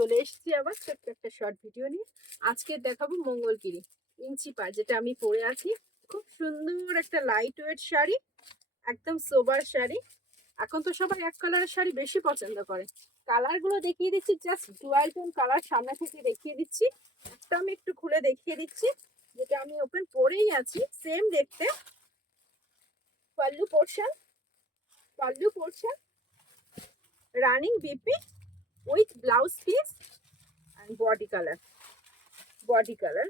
চলে এসেছি আবার ছোট্ট একটা শর্ট ভিডিও নিয়ে। আজকে দেখাবো মঙ্গলগিরি ইঞ্চি পাড়, যেটা আমি পরে আছি। খুব সুন্দর একটা লাইট ওয়েট শাড়ি, একদম সোবার শাড়ি। এখন তো সবাই এক কালারের শাড়ি বেশি পছন্দ করে। কালার গুলো দেখিয়ে দিচ্ছি, জাস্ট ডুয়াল টোন কালার সামনে থেকে দেখিয়ে দিচ্ছি। একটা আমি একটু খুলে দেখিয়ে দিচ্ছি, যেটা আমি ওপেন পরেই আছি, সেম দেখতে। Pallu portion, pallu portion running BP with blouse piece and body color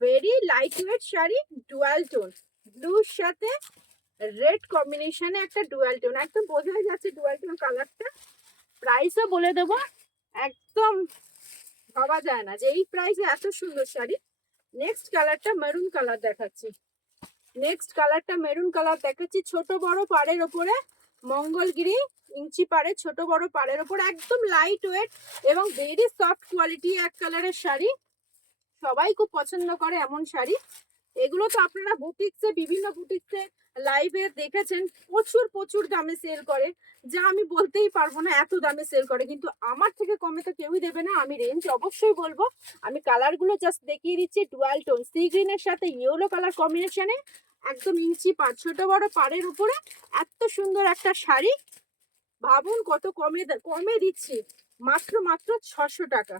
very lightweight sari, dual tone ব্লুর সাথে রেড কম্বিনেশনে একটা ডুয়াল টোন, একদম বোঝাই যাচ্ছে ডুয়াল টোন কালারটা। প্রাইসও বলে দেবো, একদম ভাবা যায় না যে এই প্রাইসে এত সুন্দর শাড়ি। নেক্সট কালারটা মেরুন কালার দেখাচ্ছি, ছোট বড় পাড়ের ওপরে মঙ্গলগিরি ইঞ্চি পাড়ে, ছোট বড় পাড়ের ওপর একদম লাইট ওয়েট এবং ভেরি সফট কোয়ালিটি এক কালারের শাড়ি। সবাই খুব পছন্দ করে এমন শাড়ি। এগুলো তো আপনারা বুটিক্সে, বিভিন্ন বুটিক্সে লাইভে দেখেছেন, প্রচুর প্রচুর দামে সেল করে, যা আমি বলতেই পারবো না এত দামে সেল করে, কিন্তু আমার থেকে কমে তো কেউই দেবে না। আমি রেঞ্জ অবশ্যই বলবো। আমি কালারগুলো জাস্ট দেখিয়ে দিচ্ছি। ডুয়াল টোন সি গ্রিনের সাথে ইয়েলো কালার কম্বিনেশনে একদম ইঞ্চি পাড়, ছোট বড় পাড়ের উপরে এত সুন্দর একটা শাড়ি। ভাবুন কত কমে দিচ্ছি, মাত্র 600 টাকা।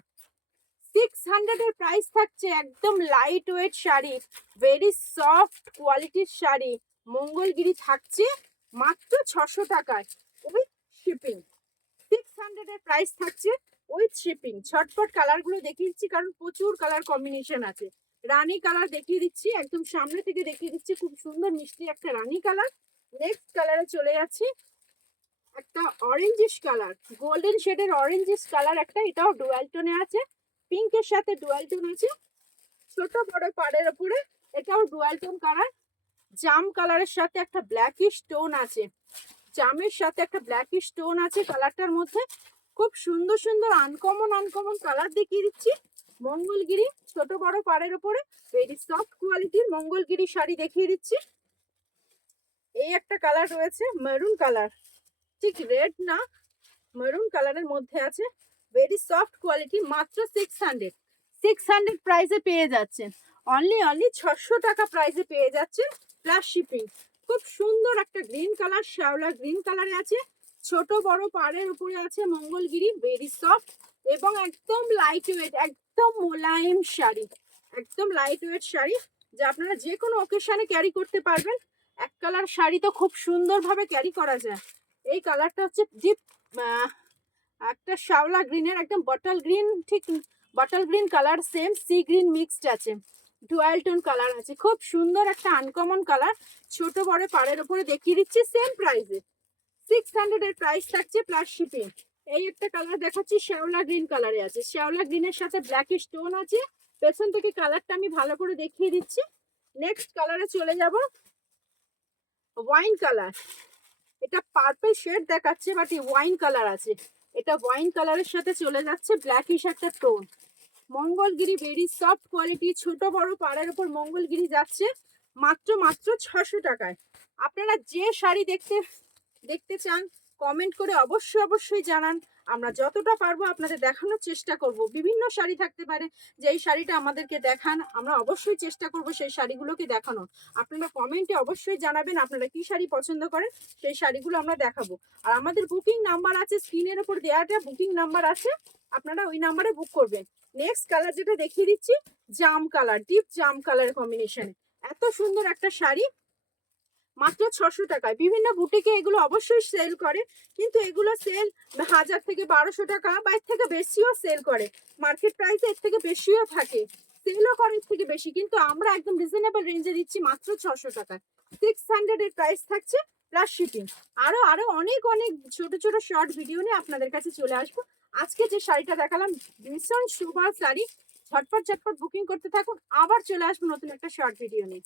600 এর প্রাইস থাকছে। একদম light weight sari, very soft কোয়ালিটির শাড়ি, মঙ্গলগিরি থাকছে মাত্র 600 টাকায় উইথ শিপিং। 600 এর প্রাইস থাকছে উইথ শিপিং। ছটপট কালারগুলো দেখিয়ে দিচ্ছি, কারণ প্রচুর কালার কম্বিনেশন আছে। রানী কালার দেখিয়ে দিচ্ছি, একদম সামনে থেকে দেখিয়ে দিচ্ছি, খুব সুন্দর মিষ্টি একটা রানী কালার। নেক্সট কালারে চলে যাচ্ছি, একটা অরেঞ্জিশ কালার, গোল্ডেন শেডের অরেঞ্জিশ কালার একটা, এটাও ডুয়াল টোনে আছে, পিঙ্কের সাথে ডুয়াল টোন আছে, ছোট বড় পাড়ের উপরে, এটাও ডুয়াল টোন কালার। জাম কালারের সাথে একটা ব্ল্যাকিশ টোন আছে, জামের সাথে একটা ব্ল্যাকিশ টোন আছে কালারটার মধ্যে। খুব সুন্দর সুন্দর আনকমন কালার দেখিয়ে দিচ্ছি। মঙ্গলগিরি ছোট বড় পাড়ের উপরে ভেরি সফট কোয়ালিটির মঙ্গলগিরি শাড়ি দেখিয়ে দিচ্ছি। এই একটা কালার রয়েছে মেরুন কালার, ঠিক রেড না, মেরুন কালারের মধ্যে আছে, ভেরি সফট কোয়ালিটি। মাত্র 600 প্রাইসে পেয়ে যাচ্ছেন। অনলি 600 টাকা প্রাইসে পেয়ে যাচ্ছেন প্লাস শিপিং। খুব সুন্দর একটা গ্রিন কালার, শ্যাওলা গ্রিন কালারে আছে, ছোট বড় পাড়ের উপরে আছে মঙ্গলগিরি, ভেরি সফট এবং একদম লাইট ওয়েট, একদম মোলায়েম শাড়ি, একদম লাইট ওয়েট শাড়ি, যা আপনারা যে কোনো অকেশনে ক্যারি করতে পারবেন। এক কালার শাড়ি তো খুব সুন্দরভাবে ক্যারি করা যায়। এই কালারটা হচ্ছে ডিপ একটা শ্যাওলা গ্রিনের, একদম বটল গ্রিন, ঠিক bottle green colour, same sea green mixed আছে, ডুয়াল টোন কালার আছে, খুব সুন্দর একটা আনকমন কালার। ছোট বড় পাড়ের উপরে দেখিয়ে দিচ্ছি, সেম প্রাইসে 600 এর প্রাইস থাকছে প্লাস শিপিং। এই একটা কালার দেখাচ্ছি, শ্যাওলা গ্রিন কালারে আছে, শ্যাওলা গ্রিনের সাথে ব্ল্যাকিশ টোন আছে। পেছন থেকে কালারটা আমি ভালো করে দেখিয়ে দিচ্ছি। নেক্সট কালারে চলে যাব, ওয়াইন কালার। এটা পার্পল শেড দেখাচ্ছে, বাট ওয়াইন কালার আছে। এটা ওয়াইন কালারের সাথে চলে যাচ্ছে ব্ল্যাকিশ একটা tone. Mangalagiri very soft quality, ছোট বড় পাড়ের উপর মঙ্গলগিরি যাচ্ছে মাত্র 600 টাকায়। আপনারা যে শাড়ি দেখতে চান কমেন্ট করে অবশ্যই জানান। আমরা যতটা পারবো আপনাদের দেখানোর চেষ্টা করব। বিভিন্ন শাড়ি থাকতে পারে, যে এই শাড়িটা আমাদেরকে দেখান, আমরা অবশ্যই চেষ্টা করব সেই শাড়িগুলোকে দেখানোর। আপনারা কমেন্টে অবশ্যই জানাবেন আপনারা কি শাড়ি পছন্দ করেন, সেই শাড়িগুলো আমরা দেখাবো। আর আমাদের বুকিং নাম্বার আছে স্ক্রিনের উপর দেওয়াটা, বুকিং নাম্বার আছে, আপনারা ওই নাম্বারে বুক করবেন। নেক্সট কালার যেটা দেখিয়ে দিচ্ছি, জাম কালার, ডিপ জাম কালার কম্বিনেশনে এত সুন্দর একটা শাড়ি মাত্র 600 টাকায়। বিভিন্ন বুটিকে এগুলো অবশ্যই সেল করে, কিন্তু এগুলো সেল 1000 থেকে 1200 টাকা বা এর থেকে বেশিও সেল করে। মার্কেট প্রাইসে এর থেকে বেশিও থাকে, সেলও করে এর থেকে বেশি, কিন্তু আমরা একদম রিজনেবল রেঞ্জে দিচ্ছি মাত্র 600 টাকায়। 600 এর প্রাইস থাকছে প্লাস শিপিং। আরো অনেক ছোট ছোট শর্ট ভিডিও নিয়ে আপনাদের কাছে চলে আসবো। আজকে যে শাড়িটা দেখালাম ভীষণ সুপার শাড়ি, ঝটপট বুকিং করতে থাকুন। আবার চলে আসবো নতুন একটা শর্ট ভিডিও নিয়ে।